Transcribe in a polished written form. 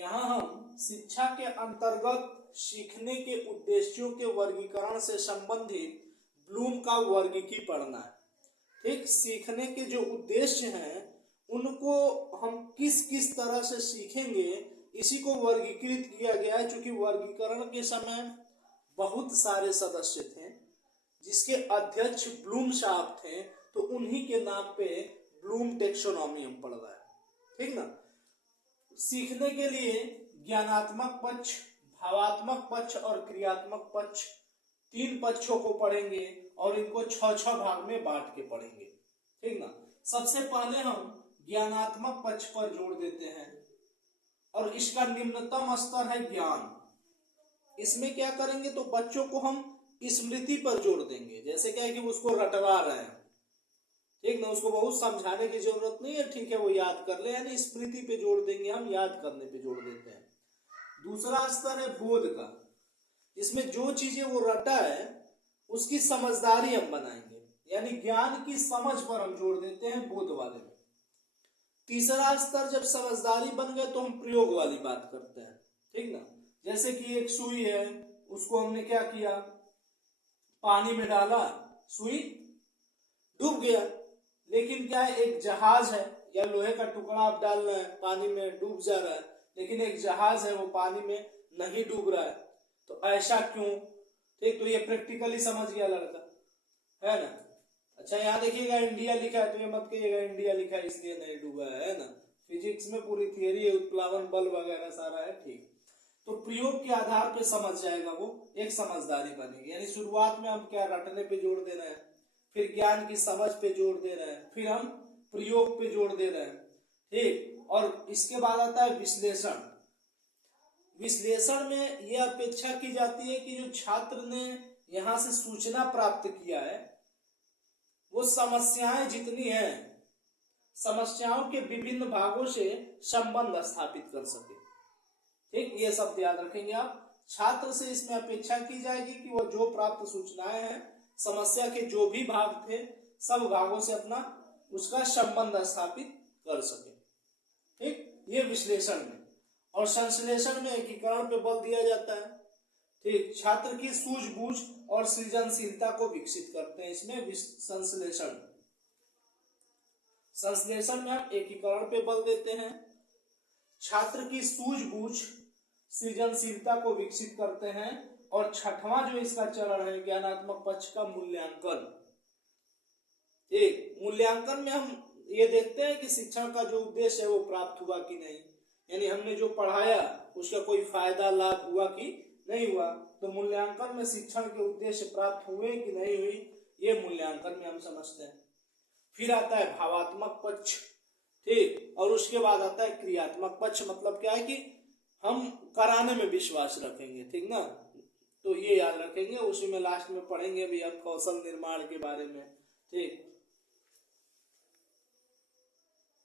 यहाँ हम शिक्षा के अंतर्गत सीखने के उद्देश्यों के वर्गीकरण से संबंधित ब्लूम का वर्गीकरण पढ़ना है। ठीक, सीखने के जो उद्देश्य हैं उनको हम किस किस तरह से सीखेंगे इसी को वर्गीकृत किया गया है। चूंकि वर्गीकरण के समय बहुत सारे सदस्य थे जिसके अध्यक्ष ब्लूम साहब थे, तो उन्हीं के नाम पे ब्लूम टेक्सोनॉमी हम पढ़ रहे हैं। ठीक ना। सीखने के लिए ज्ञानात्मक पक्ष, भावात्मक पक्ष और क्रियात्मक पक्ष, तीन पक्षों को पढ़ेंगे और इनको 6-6 भाग में बांट के पढ़ेंगे। ठीक ना। सबसे पहले हम ज्ञानात्मक पक्ष पर जोर देते हैं और इसका निम्नतम स्तर है ज्ञान। इसमें क्या करेंगे तो बच्चों को हम स्मृति पर जोर देंगे। जैसे क्या है कि उसको रटवा रहे हैं, ठीक ना, उसको बहुत समझाने की जरूरत नहीं है, ठीक है, वो याद कर ले, यानी स्मृति पे जोर देंगे, हम याद करने पे जोर देते हैं। दूसरा स्तर है बोध का। इसमें जो चीजें वो रटा है उसकी समझदारी हम बनाएंगे, यानी ज्ञान की समझ पर हम जोर देते हैं बोध वाले में। तीसरा स्तर जब समझदारी बन गए तो हम प्रयोग वाली बात करते हैं। ठीक ना। जैसे कि एक सुई है, उसको हमने क्या किया, पानी में डाला, सुई डूब गया। लेकिन क्या है, एक जहाज है या लोहे का टुकड़ा आप डाल रहे हैं, पानी में डूब जा रहा है, लेकिन एक जहाज है वो पानी में नहीं डूब रहा है, तो ऐसा क्यों। ठीक, तो ये प्रैक्टिकली समझ गया लड़का, है ना। अच्छा, यहाँ देखिएगा इंडिया लिखा है, तो ये मत कहिएगा इंडिया लिखा है इसलिए नहीं डूबा है ना। फिजिक्स में पूरी थियरी है, उत्प्लावन बल वगैरह सारा है। ठीक, तो प्रयोग के आधार पे समझ जाएगा वो, एक समझदारी बनेगी। यानी शुरुआत में हम क्या रटने पे जोर दे रहे हैं, फिर ज्ञान की समझ पे जोर दे रहे हैं, फिर हम प्रयोग पे जोर दे रहे हैं। ठीक, और इसके बाद आता है विश्लेषण। विश्लेषण में यह अपेक्षा की जाती है कि जो छात्र ने यहाँ से सूचना प्राप्त किया है वो समस्याएं जितनी हैं, समस्याओं के विभिन्न भागों से संबंध स्थापित कर सके। ठीक, ये सब याद रखेंगे आप। छात्र से इसमें अपेक्षा की जाएगी कि वह जो प्राप्त सूचनाएं हैं, समस्या के जो भी भाग थे, सब भागों से अपना उसका संबंध स्थापित कर सके। ठीक, ये विश्लेषण में। और संश्लेषण में एकीकरण पे बल दिया जाता है। ठीक, छात्र की सूझबूझ और सृजनशीलता को विकसित करते हैं इसमें संश्लेषण। संश्लेषण में हम एकीकरण पे बल देते हैं, छात्र की सूझबूझ सृजनशीलता को विकसित करते हैं, और छठवां जो इसका चरण है ज्ञानात्मक पक्ष का मूल्यांकन। एक मूल्यांकन में हम ये देखते हैं कि शिक्षण का जो उद्देश्य है वो प्राप्त हुआ कि नहीं, यानी हमने जो पढ़ाया उसका कोई फायदा लाभ हुआ कि नहीं हुआ। तो मूल्यांकन में शिक्षण के उद्देश्य प्राप्त हुए कि नहीं हुई, ये मूल्यांकन में हम समझते हैं। फिर आता है भावात्मक पक्ष। ठीक, और उसके बाद आता है क्रियात्मक पक्ष। मतलब क्या है कि हम कराने में विश्वास रखेंगे। ठीक ना, तो ये याद रखेंगे, उसी में लास्ट में पढ़ेंगे भी हम कौशल निर्माण के बारे में। ठीक,